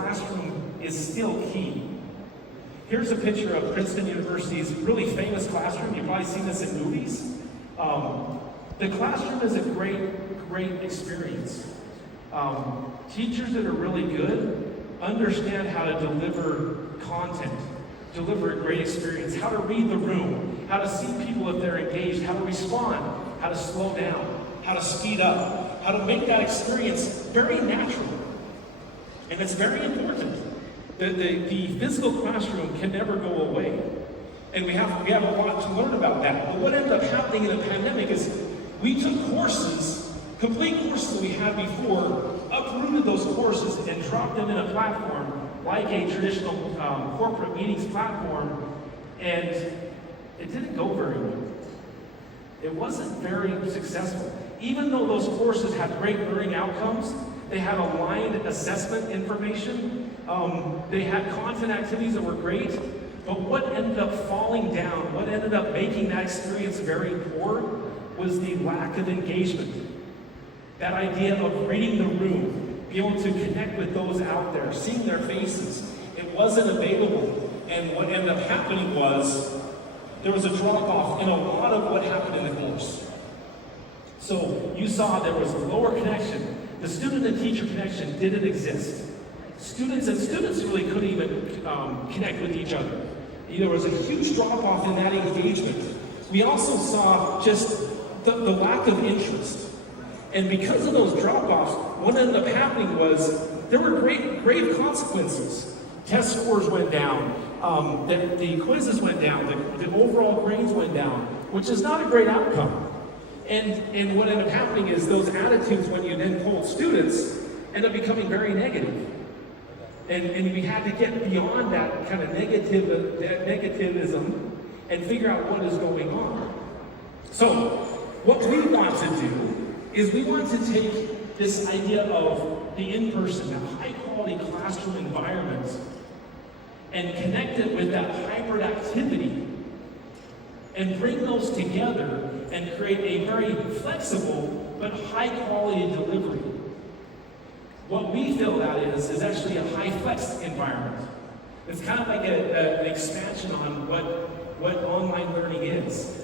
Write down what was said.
classroom is still key. Here's a picture of Princeton University's really famous classroom. You've probably seen this in movies. The classroom is a great experience. Teachers that are really good understand how to deliver content, deliver a great experience, how to read the room, how to see people if they're engaged, how to respond, how to slow down, how to speed up, how to make that experience very natural. And it's very important. The physical classroom can never go away. And we have a lot to learn about that. But what ended up happening in the pandemic is we took courses, complete courses that we had before, uprooted those courses and dropped them in a platform like a traditional corporate meetings platform, and it didn't go very well. It wasn't very successful. Even though those courses had great learning outcomes, they had aligned assessment information, they had content activities that were great, but what ended up falling down, what ended up making that experience very poor, was the lack of engagement. That idea of reading the room, be able to connect with those out there, seeing their faces, it wasn't available. And what ended up happening was, there was a drop-off in a lot of what happened in the course. So you saw there was a lower connection. The student and teacher connection didn't exist. Students really couldn't even connect with each other. There was a huge drop-off in that engagement. We also saw just the lack of interest. And because of those drop-offs, what ended up happening was there were grave consequences. Test scores went down, the quizzes went down, the overall grades went down, which is not a great outcome. And what ended up happening is those attitudes, when you then polled students, end up becoming very negative. And we had to get beyond that kind of negativism and figure out what is going on. So what we want to do is we want to take this idea of the in-person, that high-quality classroom environment, and connect it with that hybrid activity, and bring those together and create a very flexible but high-quality delivery. What we feel that is actually a high-flex environment. It's kind of like an expansion on what online learning is.